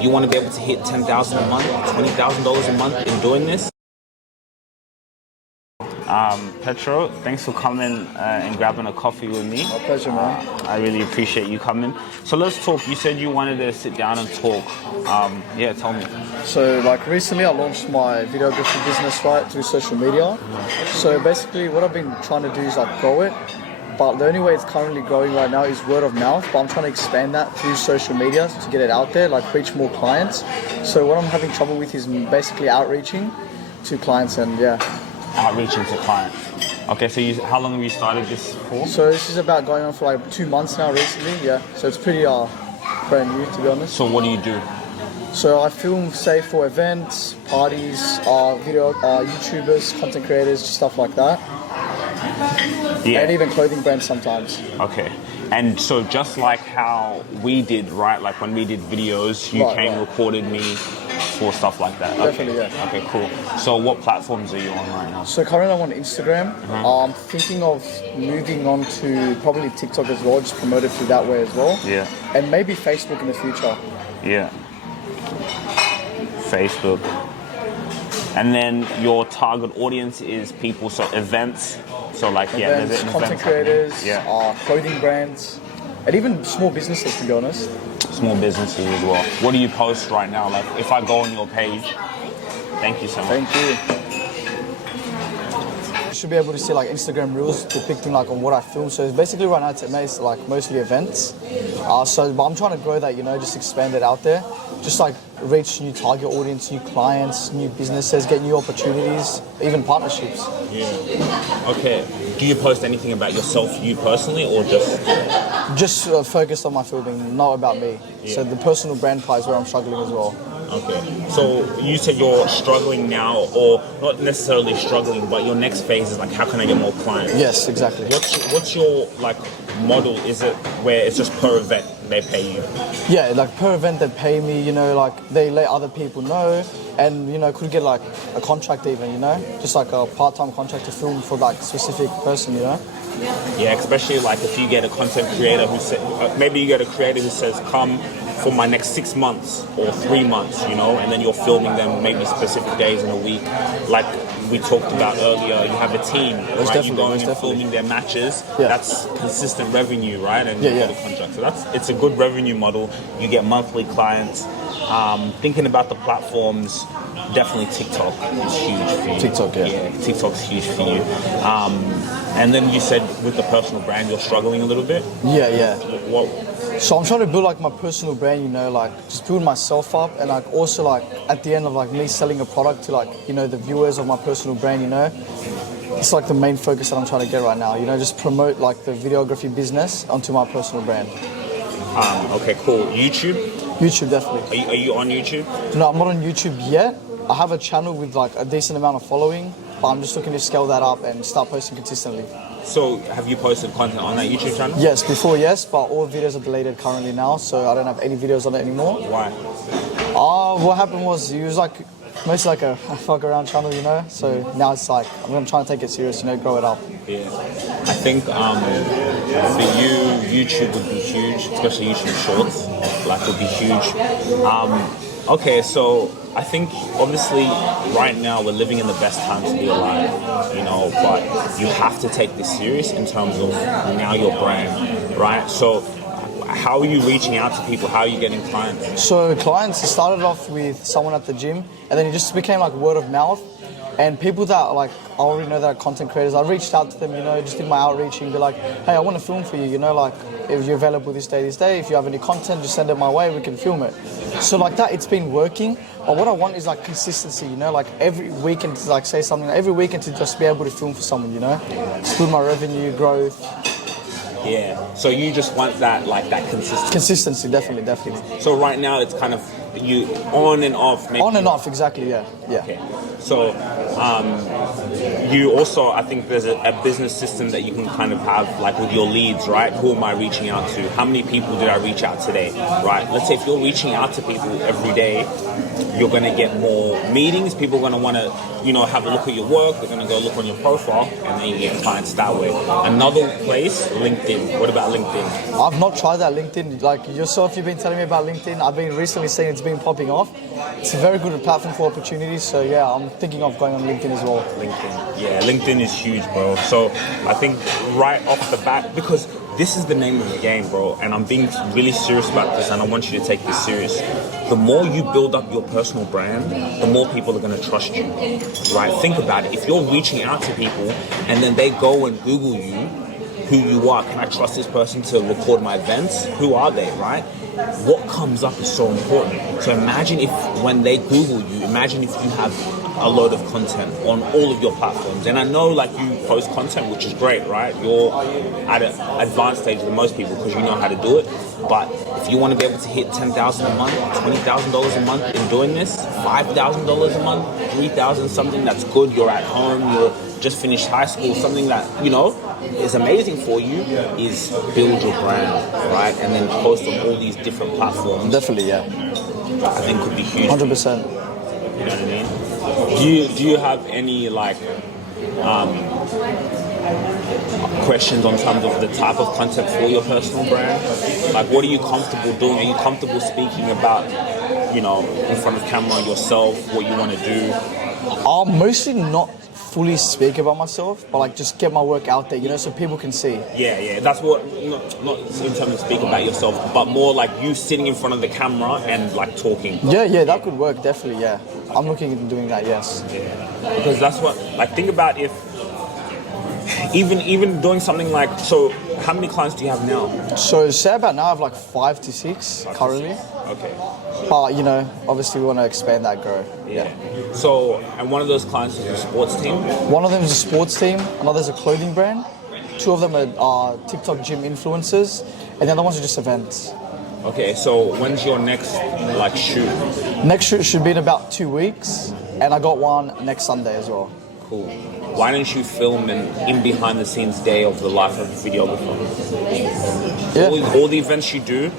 if you want to be able to hit $10,000 a month, $20,000 a month in doing this. Petro, thanks for coming and grabbing a coffee with me. My pleasure, man. I really appreciate you coming. So let's talk. You said you wanted to sit down and talk. Yeah, tell me. So like recently I launched my videography business, right, through social media. So basically what I've been trying to do is like grow it. But the only way it's currently growing right now is word of mouth. But I'm trying to expand that through social media to get it out there, like reach more clients. So what I'm having trouble with is basically outreaching to clients and Outreaching to clients. Okay, so how long have you started this for? So this is about going on for like 2 months now recently, yeah. So it's pretty brand new, to be honest. So what do you do? So I film, say, for events, parties, video, YouTubers, content creators, stuff like that. Yeah. And even clothing brands sometimes. Okay. And so just like how we did, right? Like when we did videos, you recorded me for stuff like that. Definitely, yeah. Okay, cool. So what platforms are you on right now? So currently I'm on Instagram. I'm thinking of moving on to probably TikTok as well, just promote it through that way as well. Yeah. And maybe Facebook in the future. Yeah. Facebook. And then your target audience is people, so events. So like, events, content creators, yeah. Clothing brands, and even small businesses, to be honest. Small businesses as well. What do you post right now? Like if I go on your page, thank you so much. Thank you. You should be able to see like Instagram reels depicting like on what I film. So it's basically right now it's like mostly events. But I'm trying to grow that, just expand it out there. Just like reach new target audience, new clients, new businesses, get new opportunities, even partnerships. Yeah. Okay. Do you post anything about yourself, you personally, or just? Just focused on my filming, not about me. Yeah. So the personal brand part is where I'm struggling as well. Okay. So you said you're struggling now, or not necessarily struggling, but your next phase is like, how can I get more clients? Yes, exactly. What's your like model? Is it where it's just per event they pay you? Yeah, like per event they pay me, like they let other people know, and could get like a contract even, just like a part-time contract to film for like specific person, Yeah, especially like if you get a content creator who said, maybe you get a creator who says, come for my next 6 months or 3 months, and then you're filming them maybe specific days in a week. Like we talked about earlier, you have a team, right? You're going and filming their matches. Yeah. That's consistent revenue, right? And you get a contract. So it's a good revenue model. You get monthly clients. Thinking about the platforms, definitely TikTok is huge for you. TikTok, yeah. TikTok's huge for you. And then you said with the personal brand, you're struggling a little bit? Yeah. What? So I'm trying to build like my personal brand, like just build myself up, and like also like at the end of like me selling a product to like, the viewers of my personal brand, it's like the main focus that I'm trying to get right now, just promote like the videography business onto my personal brand. Okay, cool. YouTube, definitely. Are you on YouTube? No, I'm not on YouTube yet. I have a channel with like a decent amount of following, but I'm just looking to scale that up and start posting consistently. So have you posted content on that YouTube channel? Yes, before yes, but all videos are deleted currently now, so I don't have any videos on it anymore. Why? What happened was it was like mostly like a fuck around channel, so now it's like I'm trying to take it serious, grow it up. Yeah, I think for you, YouTube would be huge, especially YouTube Shorts, like would be huge. Okay, so I think obviously right now we're living in the best time to be alive, but you have to take this serious in terms of now your brand, right? So how are you reaching out to people? How are you getting clients? So clients, it started off with someone at the gym, and then it just became like word of mouth. And people that like I already know that are content creators, I reached out to them, just did my outreach and be like, hey, I want to film for you, like if you're available this day, if you have any content, just send it my way, we can film it. So like that, it's been working. But what I want is like consistency, like every weekend to like say something, every weekend to just be able to film for someone, to build my revenue growth. Yeah. So you just want that consistency. Consistency, definitely. So right now it's kind of you on and off. On and off, exactly. Yeah. Okay. So you also, I think there's a business system that you can kind of have, like with your leads, right? Who am I reaching out to? How many people did I reach out today, right? Let's say if you're reaching out to people every day, you're going to get more meetings. People are going to want to, have a look at your work. They're going to go look on your profile, and then you get clients that way. Another place, LinkedIn. What about LinkedIn? I've not tried that LinkedIn. Like yourself, you've been telling me about LinkedIn. I've been recently seeing it's been popping off. It's a very good platform for opportunities. So yeah, I'm thinking of going on LinkedIn as well. LinkedIn. Yeah, LinkedIn is huge, bro. So I think right off the bat, because this is the name of the game, bro, and I'm being really serious about this, and I want you to take this serious. The more you build up your personal brand, the more people are going to trust you, right? Think about it. If you're reaching out to people and then they go and Google you, who you are, can I trust this person to record my events? Who are they, right? What comes up is so important. So imagine if when they Google you, imagine if you have a load of content on all of your platforms. And I know like you post content, which is great, right? You're at an advanced stage than most people because you know how to do it. But if you want to be able to hit $10,000 a month, $20,000 a month in doing this, $5,000 a month, $3,000, something that's good, you're at home, you're just finished high school, something that, is amazing for you, is build your brand, right? And then post on all these different platforms. Definitely, yeah. I think could be huge. 100%. You know what I mean? Do you have any questions on terms of the type of content for your personal brand? Like, what are you comfortable doing? Are you comfortable speaking about, in front of camera yourself, what you want to do? I'll mostly not fully speak about myself, but like just get my work out there, so people can see. Yeah. That's what, not in terms of speaking about yourself, but more like you sitting in front of the camera and like talking. Yeah, that could work, definitely, yeah. I'm looking into doing that, yes. Yeah. Because that's what, like, think about if, even doing something like, so how many clients do you have now? So say about now I have like 5 to 6 currently. Okay. But, obviously we want to expand that, grow. Yeah. So, and one of those clients is a sports team? One of them is a sports team, another is a clothing brand. 2 of them are TikTok gym influencers, and the other ones are just events. Okay, so when's your next, shoot? Next shoot should be in about 2 weeks, and I got one next Sunday as well. Cool. Why don't you film an in behind the scenes day of the life of a videographer? Yeah. All the events you do,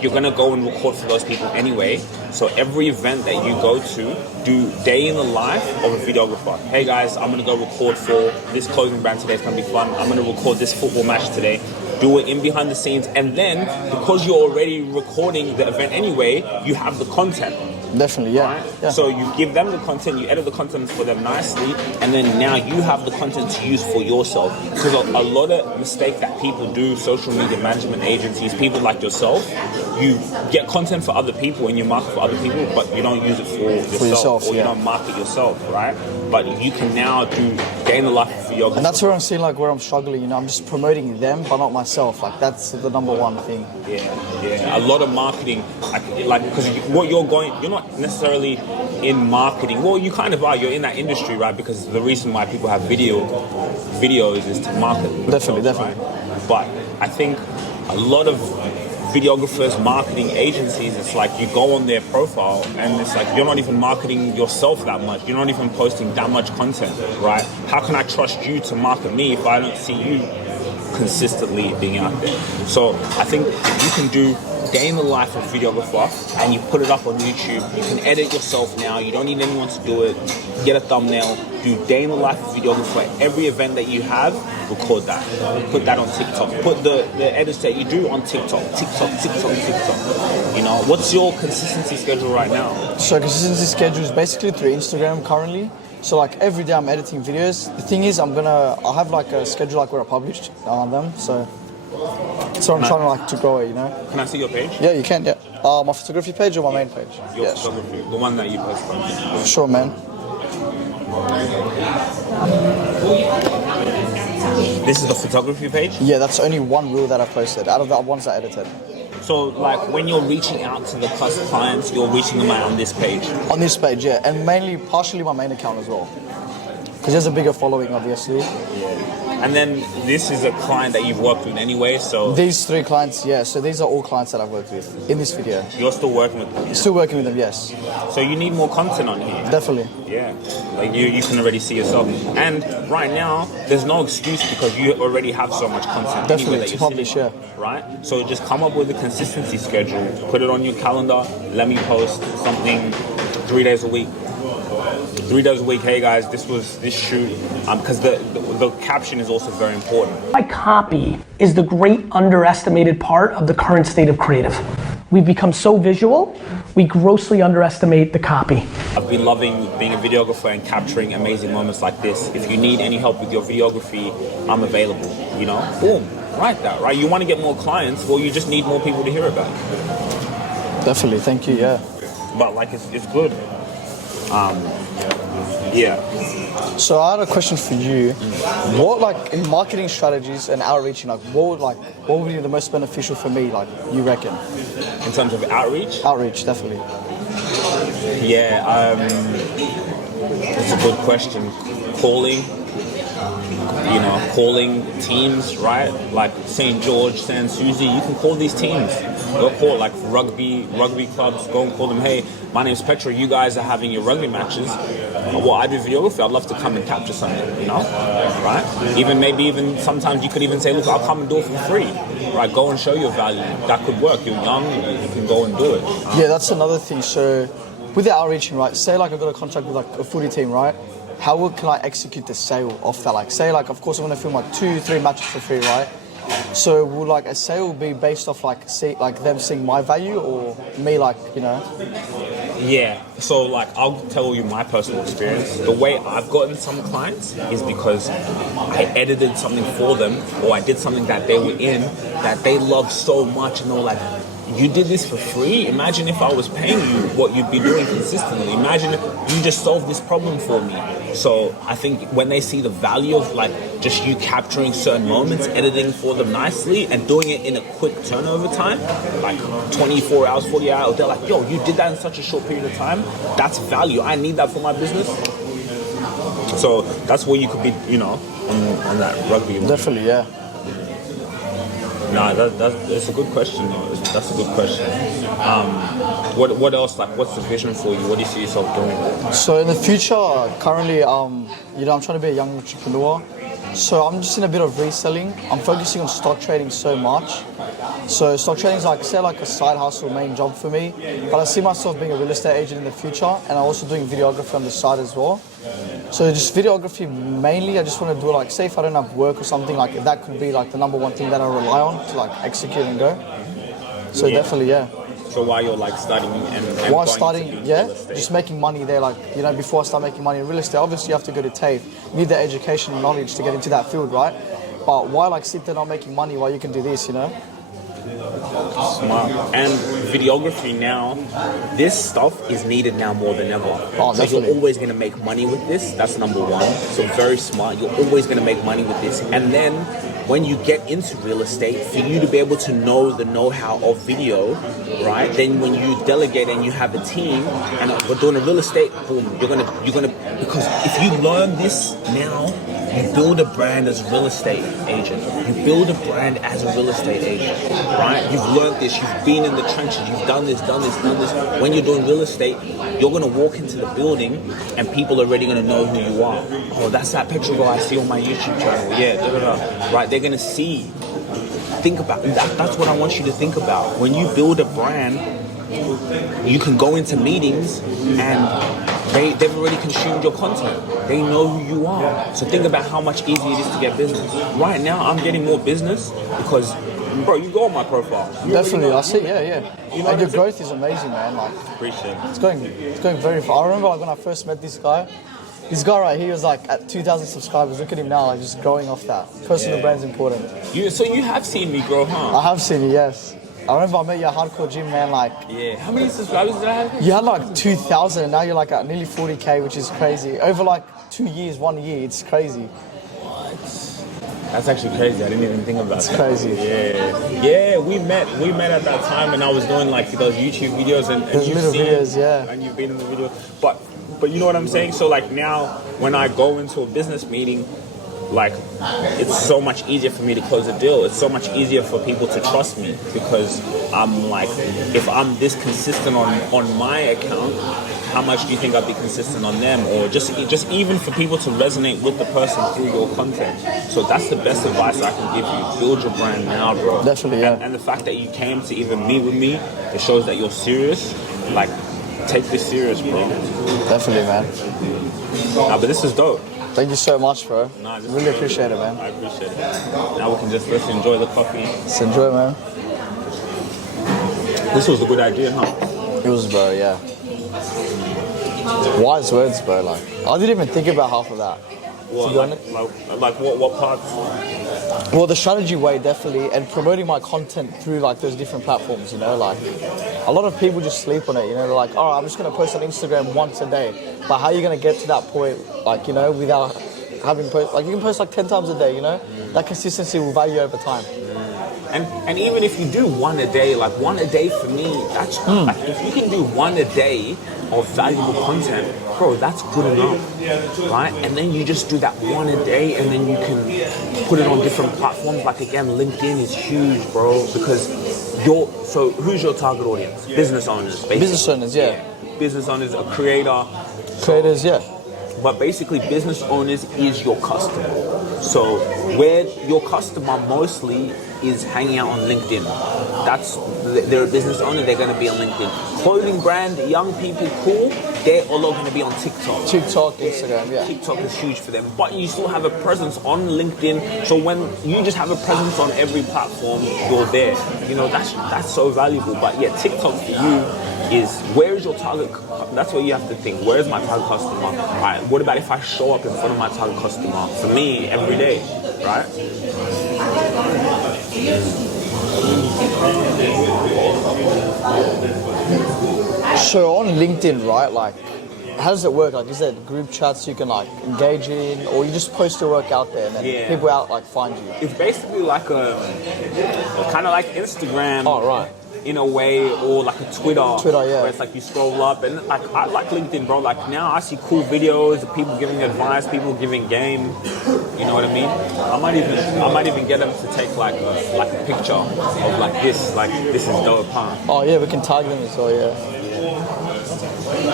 you're gonna go and record for those people anyway. So every event that you go to, do day in the life of a videographer. Hey guys, I'm gonna go record for this clothing brand today. It's gonna be fun. I'm gonna record this football match today. Do it in behind the scenes, and then because you're already recording the event anyway, you have the content. Definitely, yeah. Right? Yeah. So you give them the content, you edit the content for them nicely, and then now you have the content to use for yourself. Because a lot of mistake that people do, social media management agencies, people like yourself, you get content for other people and you market for other people, but you don't use it for yourself, or you don't market yourself, right? But you can now do day in the life of videographer. And that's where I'm seeing where I'm struggling. I'm just promoting them, but not myself. That's the number one thing. Yeah. A lot of marketing, because you're not necessarily in marketing. Well, you kind of are. You're in that industry, right? Because the reason why people have videos is to market. Definitely. Right? But I think a lot of videographers, marketing agencies, it's like you go on their profile and it's like you're not even marketing yourself that much. You're not even posting that much content, right? How can I trust you to market me if I don't see you consistently being out there? So I think if you can do day in the life of a videographer and you put it up on YouTube, you can edit yourself now, you don't need anyone to do it, get a thumbnail, do day in the life of a videographer. Every event that you have, record that, put that on TikTok, put the edits that you do on TikTok. What's your consistency schedule right now? So consistency schedule is basically through Instagram currently. So every day I'm editing videos. The thing is I'll have a schedule where I publish on them. So I'm trying to grow it, Can I see your page? Yeah, you can, yeah. My photography page or my main page? Your photography, the one that you post on. Sure, man. This is the photography page? Yeah, that's only one reel that I posted out of the ones I edited. So, when you're reaching out to the clients, you're reaching them out on this page? On this page, yeah. And partially my main account as well. Because there's a bigger following, obviously. Yeah. And then this is a client that you've worked with anyway, so These 3 clients, yeah. So these are all clients that I've worked with in this video. you're still working with them. Still working with them, yes. So you need more content on here. Definitely. Yeah, like you can already see yourself. And right now, there's no excuse because you already have so much content. Definitely, anyway that to you're publish, sitting on, right? So just come up with a consistency schedule. Put it on your calendar. Let me post something 3 days a week. 3 days a week. Hey guys, this shoot. Because the caption is also very important. My copy is the great underestimated part of the current state of creative. We've become so visual, we grossly underestimate the copy. I've been loving being a videographer and capturing amazing moments like this. If you need any help with your videography, I'm available, you know? Boom, write that, right? You want to get more clients, well, you just need more people to hear about it. Definitely, thank you, yeah. But like, it's good. Yeah. So I had a question for you. What, like, in marketing strategies and outreaching, like, what would be the most beneficial for me, like, you reckon? In terms of outreach? Outreach, definitely. Yeah, it's a good question. Calling teams, right? Like St. George, San Susie, you can call these teams. Go call like rugby clubs, go and call them, hey, my name's Petra, you guys are having your rugby matches. Well, I do videography, I'd love to come and capture something, you know? Right? Even sometimes you could even say, look, I'll come and do it for free. Right? Go and show your value. That could work. You're young, you can go and do it. Yeah, that's another thing. So with the outreaching, right, say like I got a contract with like a footy team, right? How can I execute the sale off that? Like, say like, of course I'm gonna film like 2-3 matches for free, right? So will like a sale be based off like them seeing my value or me, like, you know? Yeah, so like I'll tell you my personal experience. The way I've gotten some clients is because I edited something for them, or I did something that they were in that they loved so much, and they were like, you did this for free? Imagine if I was paying you what you'd be doing consistently. Imagine if you just solved this problem for me. So I think when they see the value of like just you capturing certain moments, editing for them nicely, and doing it in a quick turnover time, like 24 hours, 40 hours, they're like, yo, you did that in such a short period of time. That's value. I need that for my business. So that's where you could be, you know, on that rugby. Definitely, yeah. No, that's a good question though. That's a good question. What else? Like, what's the vision for you? What do you see yourself doing? So in the future, currently, I'm trying to be a young entrepreneur. So I'm just in a bit of reselling. I'm focusing on stock trading so much. So stock trading is like a side hustle, main job for me. But I see myself being a real estate agent in the future, and I'm also doing videography on the side as well. So just videography mainly, I just want to do like, say if I don't have work or something, like that could be like the number one thing that I rely on to like execute and go. So yeah. Definitely, yeah. So while you're like studying and while studying, yeah, just making money there, like, you know, before I start making money in real estate, obviously you have to go to TAFE, you need the education and knowledge to get into that field, right? But why like sit there not making money while you can do this, you know? Smart. And videography now, this stuff is needed now more than ever. Oh, so you're always going to make money with this. That's number one. So very smart. You're always going to make money with this. And then when you get into real estate, for you to be able to know the know-how of video, right? Then when you delegate and you have a team, and we're doing a real estate, boom, you're gonna because if you learn this now, you build a brand as a real estate agent. You build a brand as a real estate agent, right? You've learned this, you've been in the trenches, you've done this. When you're doing real estate, you're gonna walk into the building and people are already gonna know who you are. Oh, that's that picture guy I see on my YouTube channel. Yeah, right? They're gonna see. Think about that. That's what I want you to think about. When you build a brand, you can go into meetings and they've already consumed your content. They know who you are. So think about how much easier it is to get business. Right now, I'm getting more business because, bro, you go on my profile. Definitely, I see. Yeah. You know, and your growth is amazing, man. Like, appreciate it. It's going very far. I remember like when I first met this guy. This guy right here was like at 2,000 subscribers. Look at him now, like just growing off that. Personal brand's important. So you have seen me grow, huh? I have seen you, yes. I remember I met you at Hardcore Gym, man, like... Yeah. How many subscribers did I have? You had like 2,000 and now you're like at nearly 40K, which is crazy. Over like 2 years, 1 year, it's crazy. What? That's actually crazy. I didn't even think about that. It's crazy. Yeah, we met at that time and I was doing like those YouTube videos and those little videos, yeah. And you've been in the video. But you know what I'm saying? So like now when I go into a business meeting, like it's so much easier for me to close a deal. It's so much easier for people to trust me because I'm like, if I'm this consistent on my account, how much do you think I'd be consistent on them? Or just even for people to resonate with the person through your content. So that's the best advice I can give you. Build your brand now, bro. Definitely, yeah. And the fact that you came to even meet with me, it shows that you're serious. Like, take this serious, bro. Definitely, man. Nah, but this is dope. Thank you so much, bro. Nah, really appreciate it, man. I appreciate it. Now we can just let's enjoy the coffee. Let's enjoy, man. This was a good idea, huh? It was, bro, yeah. Wise words, bro. Like, I didn't even think about half of that. What, to be honest. like what parts? Well, the strategy way, definitely, and promoting my content through like those different platforms, you know, like a lot of people just sleep on it, you know, they're like, oh, I'm just going to post on Instagram once a day. But how are you going to get to that point, like, you know, without having post, like you can post like 10 times a day, you know, that consistency will value over time. And even if you do one a day, like one a day for me, that's like, if you can do one a day of valuable content, bro, that's good enough, right? And then you just do that one a day, and then you can put it on different platforms. Like again, LinkedIn is huge, bro, because so who's your target audience? Business owners, basically. Business owners, yeah. Business owners, a creator. Creators, yeah. But basically, business owners is your customer. So where your customer mostly is hanging out on LinkedIn. They're a business owner, they're going to be on LinkedIn. Clothing brand, young people, cool, they're all going to be on TikTok. TikTok, Instagram, yeah. TikTok is huge for them. But you still have a presence on LinkedIn. So when you just have a presence on every platform, you're there. You know, that's so valuable. But yeah, TikTok for you is, where is your target? That's what you have to think. Where is my target customer? All right, what about if I show up in front of my target customer, for me, every day, right? So on LinkedIn, right, like, how does it work? Like, is there group chats you can like engage in, or you just post your work out there and then people out like find you? It's basically like a kind of like Instagram. Oh, right. In a way, or like a Twitter, yeah. where it's like you scroll up, and like I like LinkedIn, bro. Like now I see cool videos of people giving advice, people giving game. You know what I mean? I might even get them to take like a picture of like this is dope, huh? Oh yeah, we can tag them as well, yeah.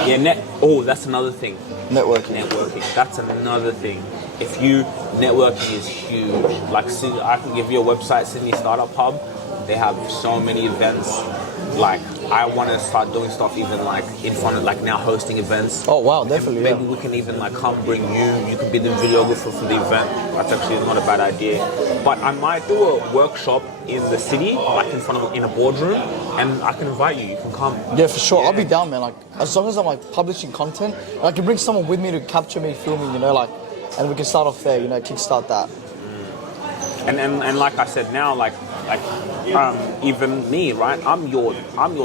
Yeah, oh, that's another thing. Networking. That's another thing. If you networking is huge. Like, I can give you a website, Sydney Startup Hub. They have so many events. Like, I want to start doing stuff even like in front of, like now hosting events. Oh wow, definitely. And maybe we can even like come bring you can be the videographer for the event. That's actually not a bad idea. But I might do a workshop in the city, like in a boardroom, and I can invite you. You can come. Yeah, for sure. I'll be down, man. Like, as long as I'm like publishing content, and I can bring someone with me to capture me filming, you know, like, and we can start off there, you know, kickstart that. And like I said, now like even me, right? I'm your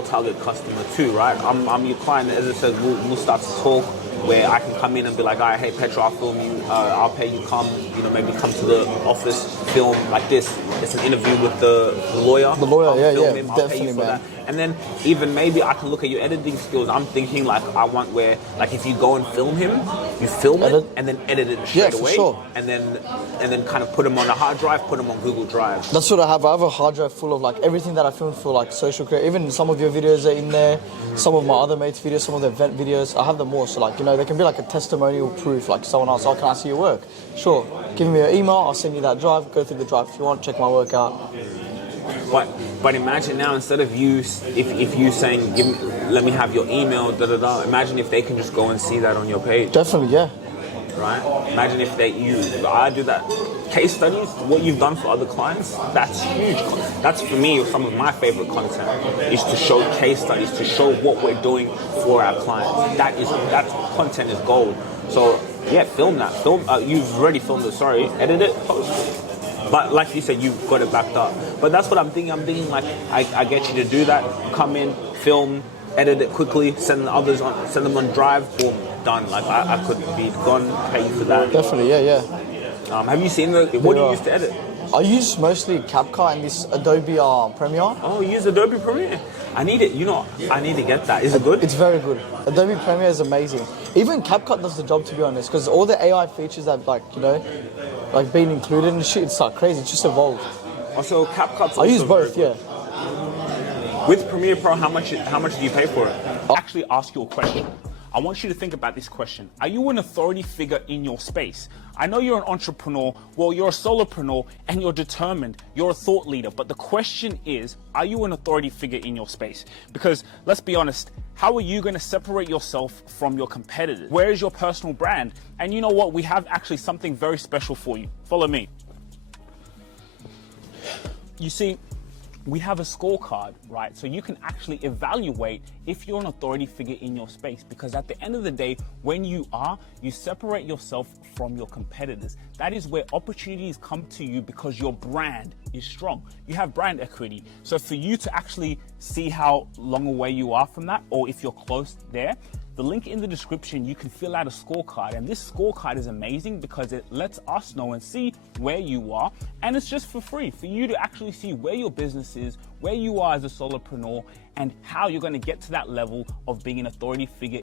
target customer too, right? I'm your client. As I said, we'll start to talk where I can come in and be like, all right, hey Petra, I'll film you. I'll pay you. Come, you know, maybe come to the office, film like this. It's an interview with the lawyer. The lawyer, I'll yeah, definitely, man. that. And then even maybe I can look at your editing skills. I'm thinking like I want where like if you go and film him, you film it and then edit it straight away. Sure. And then kind of put him on a hard drive, put him on Google Drive. That's what I have. I have a hard drive full of like everything that I filmed for like social career. Even some of your videos are in there. Some of my other mates' videos, some of the event videos. I have them all. So like, you know, they can be like a testimonial proof. Like someone else, oh, can I see your work? Sure. Give me your email. I'll send you that drive. Go through the drive if you want. Check my work out. But imagine now, instead of you, if you saying, let me have your email, imagine if they can just go and see that on your page. Definitely, yeah. Right? Imagine if I do that. Case studies, what you've done for other clients, that's huge. That's for me some of my favorite content, is to show case studies, to show what we're doing for our clients. That content is gold. So yeah, film that. You've already filmed it, sorry. Edit it, post it. But like you said, you've got it backed up. But that's what I'm thinking. I'm thinking like I get you to do that. Come in, film, edit it quickly, send them on Drive, boom, done. Like I could be gone, pay you for that. Definitely, yeah. Have you seen what do you use to edit? I use mostly CapCut and this Adobe Premiere. Oh, you use Adobe Premiere? I need it. You know, I need to get that. Is it good? It's very good. Adobe Premiere is amazing. Even CapCut does the job, to be honest, because all the AI features have been included and shit. It's like crazy. It's just evolved. Also, CapCut's I use also both, very yeah. good. With Premiere Pro, how much do you pay for it? I'll actually ask you a question. I want you to think about this question. Are you an authority figure in your space? I know you're an entrepreneur, well, you're a solopreneur, and you're determined, you're a thought leader, but the question is, are you an authority figure in your space? Because let's be honest, how are you going to separate yourself from your competitors? Where is your personal brand? And you know what? We have actually something very special for you. Follow me. You see, we have a scorecard, right? So you can actually evaluate if you're an authority figure in your space, because at the end of the day, when you separate yourself from your competitors. That is where opportunities come to you because your brand is strong. You have brand equity. So for you to actually see how long away you are from that, or if you're close there, the link in the description, you can fill out a scorecard. And this scorecard is amazing because it lets us know and see where you are. And it's just for free for you to actually see where your business is, where you are as a solopreneur, and how you're going to get to that level of being an authority figure